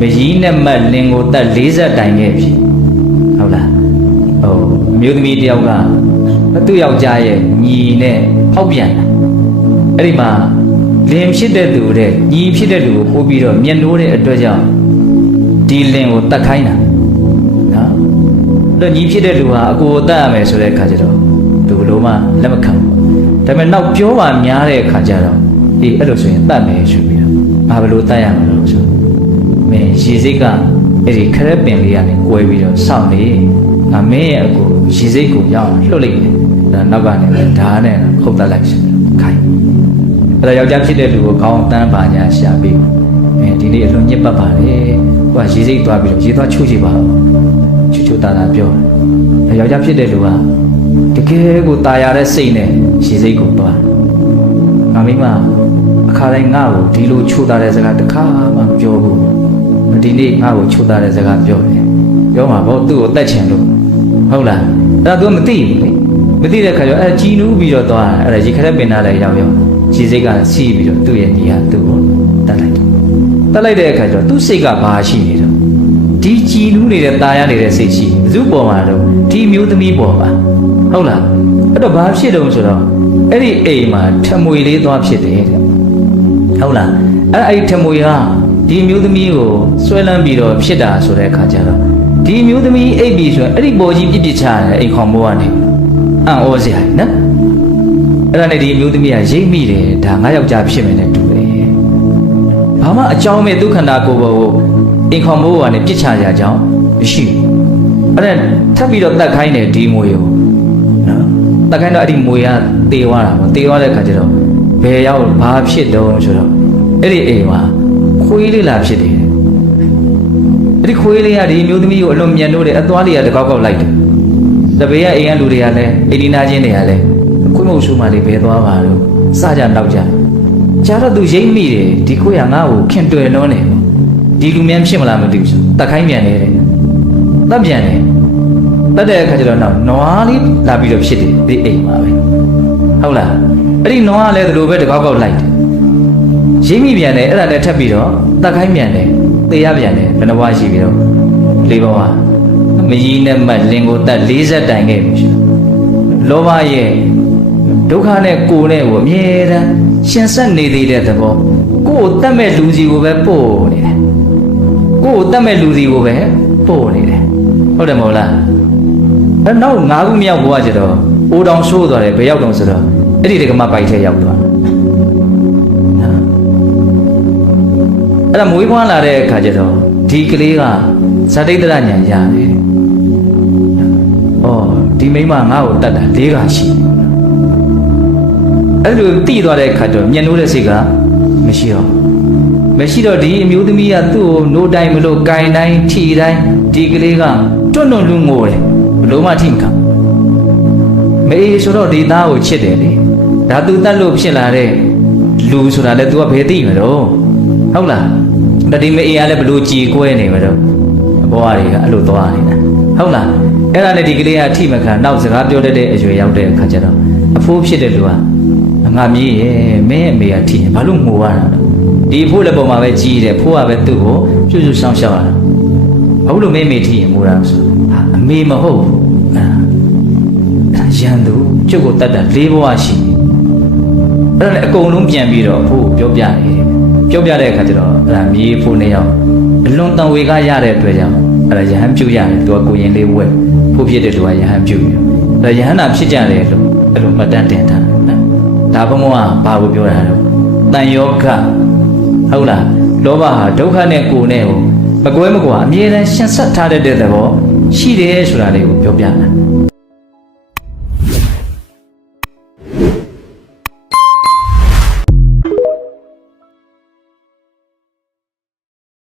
မကြီးနဲ့မတ်လင်ကိုတက်40တိုင်ခဲ့ပြီဟုတ်လားဟိုအမျိုးသမီးတယောက်ကသူ့ယောက်ျားရဲ့ညီနဲ့ဖောက်ပြန်တာအဲ့ဒီမှာလင်ဖြစ်တဲ့သူတဲ့ညီဖြစ်တဲ့လူကိုပို့ပြီးတော့မျက်နှိုးတဲ့အတွက်ကြောင့်ဒီလင်ကိုတတ်ခိုင်းတာနော်အဲ့တော့ညီဖြစ်တဲ့လူဟာအကိုကိုတတ်ရမယ်ဆိုတဲ့အခါကျတော့သူဘလို့မှလက်မခံဘူးဒါပေမဲ့နောက်ပြောပါများတဲ့အခါကျတော့အေးအဲ့လိုဆိုရင်တတ်မယ်ဆိုပြီးတော့ဘာဘလို့တတ်ရမလို့ဆို မင်းရေစိတ်ကအဲ့ဒီခရက်ပင်လေးကနေကွဲပြီးတော့စောင့်နေငါမင်းရဲ့အကူရေစိတ်ကိုရောက်အောင်လှုပ်လိုက်တယ်ဒါနောက်ကနေလည်းဓာတ်နဲ့ခုတ်တက်လိုက်ရှင်ခိုင်းအဲ့ဒါယောက်ျားဖြစ်တဲ့လူကိုကောင်းတန်းပါညာရှာပြီးအဲဒီနေ့အလွန်ညစ်ပတ်ပါတယ်ကိုကရေစိတ်သွားပြီးတော့ရေသွားချိုးချပါချူချူတာတာပြောတယ်ယောက်ျားဖြစ်တဲ့လူကတကယ်ကိုตายရတဲ့စိတ်နဲ့ရေစိတ်ကိုသွားငါမိမအခါတိုင်းငါ့ကိုဒီလိုချိုးတာတဲ့စကားတစ်ခါမှမပြောဘူး ဒီနေ့ငါ့ကိုချိုးသားတဲ့စကားပြောတယ်ပြောမှာဗောသူ့ကိုတတ်ချင်လို့ဟုတ်လားအဲ့ဒါ तू မသိဘူးလေမသိတဲ့ခါကျတော့အဲ့ជីနူးပြီးတော့သွားတာအဲ့ဒါရေခရက်ပင်သားလည်းရောက်ရောက်ခြေစိတ်ကစီးပြီးတော့သူ့ရဲ့ညီဟာသူ့ကိုတတ်လိုက်တယ်တတ်လိုက်တဲ့အခါကျတော့သူ့စိတ်ကဘာရှိနေတော့ဒီជីနူးနေတဲ့ตาရနေတဲ့စိတ်ရှိဘယ်သူပေါ်မှာတော့ဒီမျိုးသမီးပေါ်မှာဟုတ်လားအဲ့တော့ဘာဖြစ်တုံးဆိုတော့အဲ့ဒီအိမ်မှာထမွေလေးသွားဖြစ်တယ်တဲ့ ဟုတ်လားအဲ့အဲ့ဒီထမွေဟာ ဒီမျိုးသမီးကိုဆွဲလန်းပြီးတော့ဖြစ်တာဆိုတဲ့အခါကျတော့ဒီမျိုးသမီးအိပ်ပြီးဆိုရင်အဲ့ဒီပေါ်ကြီးပြစ်ပြစ်ချရတယ်အိမ်ခေါင်မိုးကနေအံ့ဩစရာကြီးနော်အဲ့ဒါနဲ့ဒီမျိုးသမီးကရိပ်မိတယ်ဒါငါယောက်ျားဖြစ်မယ်နဲ့တူတယ်ဘာမှအကြောင်းမဲ့ဒုက္ခန္တာကိုယ်ပေါ်ကိုအိမ်ခေါင်မိုးကနေပြစ်ချရကြအောင်မရှိဘူးအဲ့ဒါထပ်ပြီးတော့တတ်ခိုင်းတယ်ဒီမွေကိုနော်တတ်ခိုင်းတော့အဲ့ဒီမွေကတေသွားတာပေါ့တေသွားတဲ့အခါကျတော့ဘယ်ရောက်ဘာဖြစ်တော့ဆိုတော့အဲ့ဒီအိမ်မှာ ခွေးလေးလာဖြစ်တယ်အဲ့ဒီခွေးလေးကဒီမျိုးသမီးကိုအလွန်မြန်လို့တယ်အသွားလေးကတကောက်ကောက်လိုက်တယ်တပည့်ကအိမ်ကလူတွေကလည်းအိမ်ဒီနာချင်းတွေကလည်းခွေးမုတ်ဆူမလေးဘယ်သွားပါလို့စကြနောက်ကြကျတော့သူရိမ့်မိတယ်ဒီခွေးကငါ့ကိုခင်တွယ်လုံးတယ်ဒီလူမြန်ဖြစ်မလားမသိဘူးဆိုတတ်ခိုင်းပြန်တယ်တပ်ပြန်တယ်တတ်တဲ့အခါကျတော့နောက်နွားလေးလာပြီးတော့ဖြစ်တယ်ဒီအိမ်မှာပဲဟုတ်လားအဲ့ဒီနွားကလည်းဒီလိုပဲတကောက်ကောက်လိုက်တယ် ရိပ်မိပြန်တယ်အဲ့ဒါလည်းထပ်ပြီးတော့တက်ခိုင်းပြန်တယ်သေရပြန်တယ်ဘယ်နှဘွားရှိပြီးတော့လေးဘွားမကြီးနဲ့မတ်လင်ကိုတက်40တိုင်ခဲ့ပြီလောဘရဲ့ဒုက္ခနဲ့ကိုယ်နဲ့ကိုအမြဲတမ်းရှင်ဆက်နေသေးတဲ့သဘောကိုယ်ကိုတတ်မဲ့လူစီကိုပဲပို့နေတယ်ကိုယ်ကိုတတ်မဲ့လူစီကိုပဲပို့နေတယ်ဟုတ်တယ်မဟုတ်လားအဲ့နောက်၅ခုမြောက်ဘွားကျတော့အိုးတောင်ဆိုးသွားတယ်ဘယ်ရောက်တော့ဆိုတော့အဲ့ဒီတကမပိုက်ထဲရောက်သွား အဲ့ဒါမွေးဖွားလာတဲ့အခါကျတော့ဒီကလေးကဇတိတ္တရညာရတယ်။အော်ဒီမိန်းမငါ့ကိုတတ်တာလေးကရှိတယ်။အဲ့လိုတိသွားတဲ့အခါကျတော့မျက်နှိုးတဲ့စိတ်ကမရှိတော့ဘူးမရှိတော့ဒီအမျိုးသမီးကသူ့ကိုနိုးတိုင်းမလို့ဂိုင်တိုင်းထီတိုင်းဒီကလေးကတွန့်တွန့်လူငိုတယ်ဘလို့မှထိမခံမအေးဆိုတော့ဒီသားကိုချစ်တယ်လေဒါသူတတ်လို့ဖြစ်လာတဲ့လူဆိုတာလေ तू ကဘယ်သိမှာတော့ ဟုတ်လားဒါဒီမအေးကလည်းဘလို့ကြည်ကွဲနေမှာတော့ဘဝတွေကအဲ့လိုသွားနေတာဟုတ်လားအဲ့ဒါနဲ့ဒီကလေးကအထိမခံနောက်စကားပြောတတ်တဲ့အရွယ်ရောက်တဲ့အခါကျတော့အဖိုးဖြစ်တဲ့လူကငါမြေးရဲ့မင်းရဲ့အမေကထိရင်ဘာလို့ငိုရတာလဲဒီအဖိုးလည်းပုံမှာပဲကြီးတယ်ဖိုးကပဲသူ့ကိုပြုစုဆောင်ရှောက်ရတာဘာလို့မင်းမေထိရင်ငိုတာလဲဆိုဟာအမေမဟုတ်ဘူးအဲ့ဒါအဲ့ဒါရန်သူကျုပ်ကိုတတ်တာလေးဘဝရှိတယ်အဲ့ဒါလည်းအကုန်လုံးပြန်ပြီးတော့ဖို့ပြောပြတယ် ပြောပြတဲ့အခါကျတော့အဲ့ဒါမြေးဖို့နေအောင်အလွန်တန်ဝေကရတဲ့အတွက်ကြောင့်အဲ့ဒါယဟန်ပြုတ်ရတယ်သူကကိုရင်လေးဝက်ဖို့ဖြစ်တဲ့သူကယဟန်ပြုတ်တယ်ဒါယဟန်နာဖြစ်ကြတယ်လို့အဲ့လိုမှတ်တမ်းတင်ထားတယ်နော်ဒါဘုံကဘာကိုပြောတာလဲတန်ယောဂဟုတ်လားလောဘဟာဒုက္ခနဲ့ကိုယ်နဲ့ကိုမကွဲမကွာအမြဲတမ်းရှင်းဆက်ထားတဲ့တဲ့သဘောရှိတယ်ဆိုတာလေးကိုပြောပြတာ